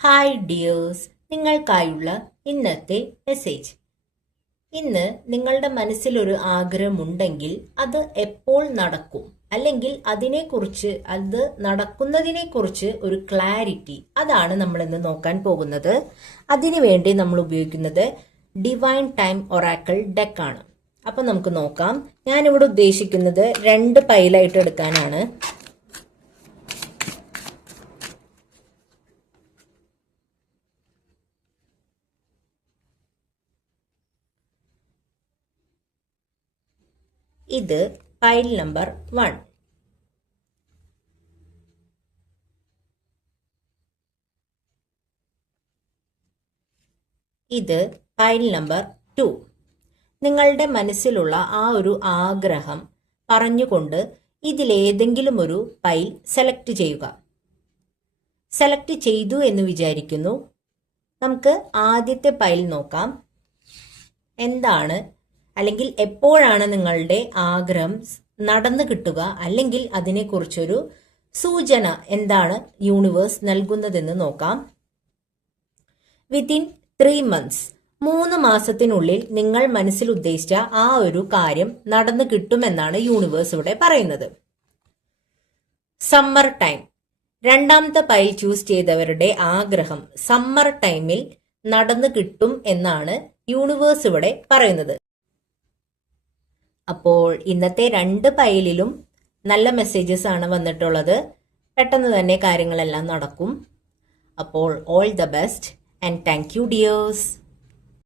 Hi dears, നിങ്ങൾക്കായുള്ള ഇന്നത്തെ message. ഇന്ന് നിങ്ങളുടെ മനസ്സിലൊരു ആഗ്രഹമുണ്ടെങ്കിൽ അത് എപ്പോൾ നടക്കും, അല്ലെങ്കിൽ അത് നടക്കുന്നതിനെക്കുറിച്ച് ഒരു ക്ലാരിറ്റി, അതാണ് നമ്മൾ ഇന്ന് നോക്കാൻ പോകുന്നത്. അതിനുവേണ്ടി നമ്മൾ ഉപയോഗിക്കുന്നത് ഡിവൈൻ ടൈം ഒറാക്കിൾ ഡെക്ക് ആണ്. അപ്പൊ നമുക്ക് നോക്കാം. ഞാനിവിടെ ഉദ്ദേശിക്കുന്നത് 2 പൈലായിട്ട് എടുക്കാനാണ്. ഇത് പൈൽ നമ്പർ 1. ഇത് പൈൽ നമ്പർ 2. നിങ്ങളുടെ മനസ്സിലുള്ള ആ ഒരു ആഗ്രഹം പറഞ്ഞുകൊണ്ട് ഇതിലേതെങ്കിലും ഒരു പൈൽ സെലക്ട് ചെയ്യുക. സെലക്ട് ചെയ്തു എന്ന് വിചാരിക്കുന്നു. നമുക്ക് ആദ്യത്തെ പൈൽ നോക്കാം. എന്താണ് അല്ലെങ്കിൽ എപ്പോഴാണ് നിങ്ങളുടെ ആഗ്രഹം നടന്നു കിട്ടുക, അല്ലെങ്കിൽ അതിനെക്കുറിച്ചൊരു സൂചന എന്താണ് യൂണിവേഴ്സ് നൽകുന്നതെന്ന് നോക്കാം. വിത്തിൻ 3 months, 3 മാസത്തിനുള്ളിൽ നിങ്ങൾ മനസ്സിൽ ഉദ്ദേശിച്ച ആ ഒരു കാര്യം നടന്നു കിട്ടുമെന്നാണ് യൂണിവേഴ്സ് ഇവിടെ പറയുന്നത്. സമ്മർ ടൈം, 2ാമത്തെ പൈൽ ചൂസ് ചെയ്തവരുടെ ആഗ്രഹം സമ്മർ ടൈമിൽ നടന്നു കിട്ടും എന്നാണ് യൂണിവേഴ്സ് ഇവിടെ പറയുന്നത്. അപ്പോൾ ഇന്നത്തെ 2 പൈലിലും നല്ല മെസ്സേജസ് ആണ് വന്നിട്ടുള്ളത്. പെട്ടെന്ന് തന്നെ കാര്യങ്ങളെല്ലാം നടക്കും. അപ്പോൾ all the best and thank you dears.